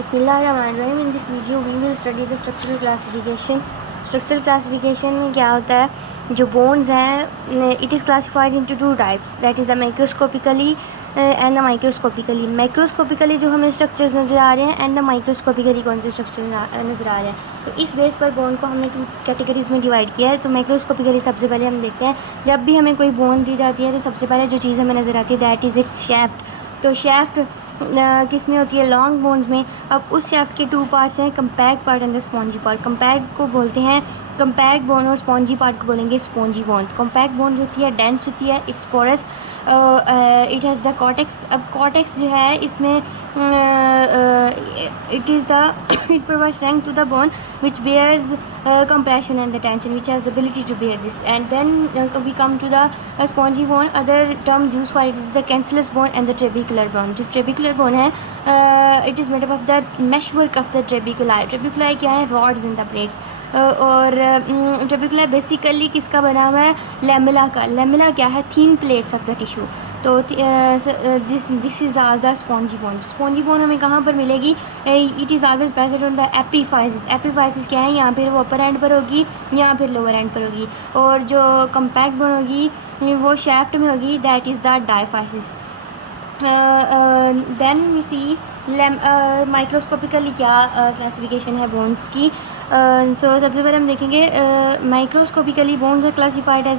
बिस्मिल्लाहिर्रहमानिर्रहीम। In this video we will study the structural classification. Structural classification में क्या होता है, जो बोन्स हैं it is classified into two types, that is the microscopically and the microscopically. Microscopically जो हमें स्ट्रक्चर्स नज़र आ रहे हैं एंड द माइक्रोस्कोपिकली कौन से स्ट्रक्चर नज़र आ रहे हैं। तो इस बेस पर बोन को हमने टू कैटेगरीज़ में डिवाइड किया है। तो माइक्रोस्कोपिकली सबसे पहले हम देखते हैं, जब भी हमें कोई बोन दी जाती है तो सबसे पहले जो चीज़ हमें नज़र आती है दैट इज़ इट्स शैफ्ट। तो शैफ्ट किस में होती है, लॉन्ग बोन्स में। अब उस शैफ्ट के टू पार्ट्स हैं, compact part and the spongy part. Compact को बोलते हैं कंपैक्ट बोन और स्पॉन्जी पार्ट को बोलेंगे स्पॉन्जी बोन। कंपैक्ट बोन जो होती है डेंस होती है, it's porous, it has the cortex. अब कॉर्टेक्स जो है इसमें it is the it provide strength to the bone which bears compression and the tension, which has the ability to bear this. And then we come to the spongy bone. Other terms used for it is the cancellous bone and the trabecular bone. जो trabecular bone है it is made up of the meshwork of the trabeculi. Trabeculi क्या है, rods in the plates. और ट्रेबिकुला basically किसका बना हुआ है, lamella का। लेमिला क्या है, थीन प्लेट्स ऑफ द टिश्यू। तो this is all the spongy bone. Spongy bone हमें कहाँ पर मिलेगी, it is always present on the epiphysis. Epiphysis क्या है, यहाँ पर वो अपर एंड पर होगी, यहाँ पर लोअर एंड पर होगी। और जो कंपैक्ट बोन होगी वो शैफ्ट में होगी, that is the diaphysis. Then we see microscopically क्या क्लासिफिकेशन है बोन्स की। सो सबसे पहले हम देखेंगे microscopically bones are classified as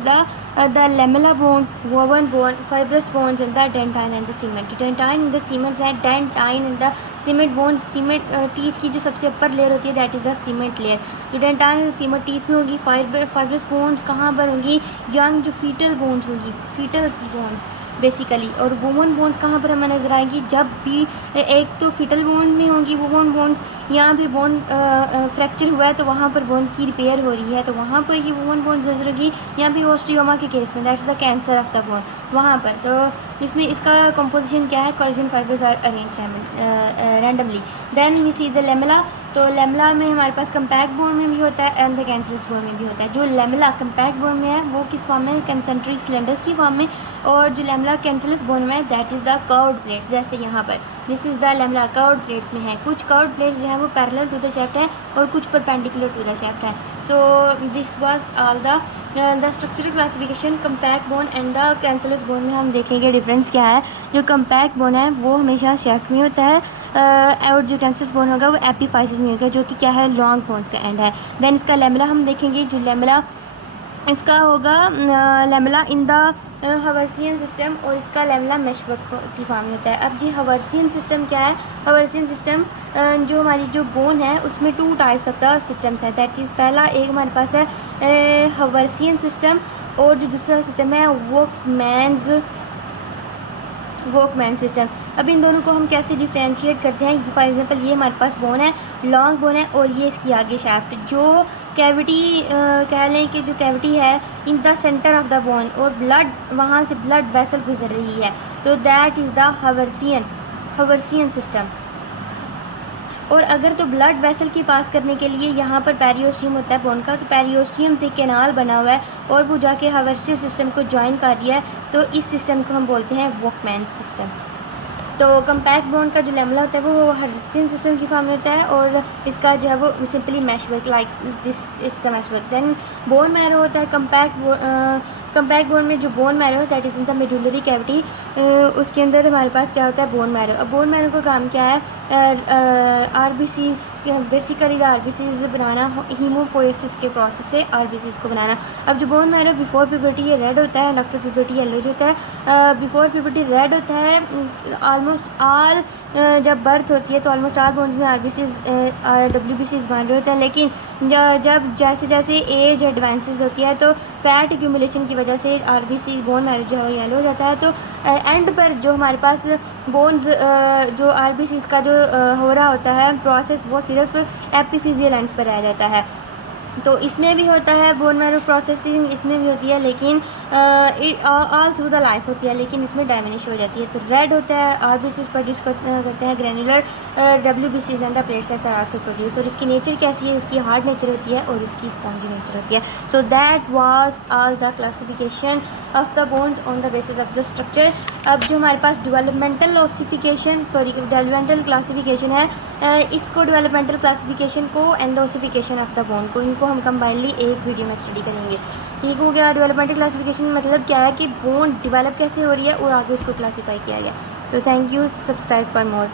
the lamella bone, woven bone, fibrous bones and the dentine and the cement. Dentine and the cements है, dentine and the cement bones. Cement teeth की जो सबसे ऊपर लेयर होती है that is the cement layer. जो dentine and cement teeth में होगी। फाइब्रस बोन्स कहाँ पर होंगी, यंग जो फीटल बोन्स होंगी, फीटल की बोन्स बेसिकली। और वोवन बोन्स कहाँ पर हमें नजर आएगी, जब भी एक तो फिटल बोन में होंगी वोवन बोन्स, यहाँ भी बोन फ्रैक्चर हुआ है तो वहाँ पर बोन की रिपेयर हो रही है तो वहाँ पर ये वोवन बोन्स नजर होगी। यहाँ भी ओस्टियोमा के केस में that is the cancer of the bone वहाँ पर। तो इसमें इसका कंपोजिशन क्या है, collagen fibres are arrange randomly. Then we see the lamella. तो लेमला में हमारे पास कंपैक्ट बोन में भी होता है एंड द कैंसरस बोन में भी होता है। जो लेमला कंपैक्ट बोन में है वो किस फॉर्म में, कंसेंट्रिक सिलेंडर्स की फॉर्म में। और जो लेमला कैंसरस बोन में है that is the curved plates. जैसे यहाँ पर this is the lamella curved plates में है। कुछ कर्व्ड प्लेट्स जो है वो पैरेलल टू द शैफ्ट है और कुछ परपेंडिकुलर टू द शैफ्ट है। So this was all the structural classification compact bone and the cancerous bone में। हम देखेंगे डिफरेंस क्या है। जो कंपैक्ट बोन है वो हमेशा शैफ्ट में होता है और जो कैंसरस बोन होगा वो एपीफाइसिस में होगा, जो कि क्या है, लॉन्ग बोन्स का एंड है। देन इसका लेमेला हम देखेंगे। जो लेमेला इसका होगा लेमेला इन द हवर्सियन सिस्टम और इसका लेमेला मेशवर्क की फॉर्म में होता है। अब जी हवर्सियन सिस्टम क्या है, हवर्सियन सिस्टम जो हमारी जो बोन है उसमें two types of the systems है। दैट इज़ पहला एक हमारे पास है हवर्सियन सिस्टम और जो दूसरा सिस्टम है वॉकमैन सिस्टम। अब इन दोनों को हम कैसे डिफ्रेंशिएट करते हैं, फॉर एग्जांपल ये हमारे पास बोन है, लॉन्ग बोन है और ये इसकी आगे शैफ्ट। जो कैविटी कह लें कि जो कैविटी है in the centre of the bone और ब्लड वहाँ से ब्लड वेसल गुजर रही है तो दैट इज़ द हवर्सियन सिस्टम। और अगर तो ब्लड वेसल की पास करने के लिए यहाँ पर पेरियोस्टियम होता है बोन का, तो पेरियोस्टियम से कैनाल बना हुआ है और वो जाके हवर्सियन सिस्टम को ज्वाइन कर दिया है, तो इस सिस्टम को हम बोलते हैं वॉकमैन सिस्टम। तो कंपैक्ट बोन का जो लेमला होता है वो हवर्सियन सिस्टम की फॉर्म में होता है और इसका जो है वो simply meshwork like this it's a meshwork. Then bone marrow होता है कंपैक्ट बोन में जो bone marrow that is in the medullary cavity, उसके अंदर हमारे पास क्या होता है, बोन मैरो। अब बोन मैरो का काम क्या है, आरबीसीज बेसिकली द आरबीसीज बनाना, हीमोपोएसिस के प्रोसेस से आरबीसीज को बनाना। अब जो बोन मैरो बिफोर प्यूबर्टी ये रेड होता है एंड आफ्टर प्यूबर्टी येलो होता है। बिफोर प्यूबर्टी रेड होता है, ऑलमोस्ट ऑल जब बर्थ होती है तो ऑलमोस्ट ऑल बोन्स में आरबीसीज डब्ल्यूबीसीज बन रहे होते हैं, लेकिन जब जैसे जैसे एज एडवांसेस होती है तो फैट एक्यूमुलेशन की वजह से आरबीसी बोन मैरो जो है येलो हो जाता है। तो एंड पर जो हमारे पास बोन्स जो आरबीसीज का जो हो रहा होता है प्रोसेस वो सिर्फ एपिफिजियल एंड्स पर रह जाता है। तो इसमें भी होता है बोन मैरो प्रोसेसिंग, इसमें भी होती है, लेकिन ऑल थ्रू द लाइफ होती है, लेकिन इसमें डायमिनिश हो जाती है। तो रेड होता है आरबीसीज प्रोड्यूस करते हैं ग्रैनुलर, डब्ल्यूबीसीज and the platelets are also produce. और इसकी नेचर कैसी है, इसकी हार्ड नेचर होती है और इसकी स्पॉन्जी नेचर होती है। So that was all the classification of the bones on the basis of the structure. अब जो हमारे पास डेवलपमेंटल डेवलपमेंटल क्लासिफिकेशन है, इसको डेवलपमेंटल क्लासिफिकेशन को and the ossification of the bone को, इनको हम कंबाइनली एक वीडियो में स्टडी करेंगे। ठीक हो गया। डेवलपमेंटल क्लासिफिकेशन मतलब क्या है कि बोन डेवलप कैसे हो रही है और आगे उसको क्लासीफाई किया गया। So thank you, subscribe for more.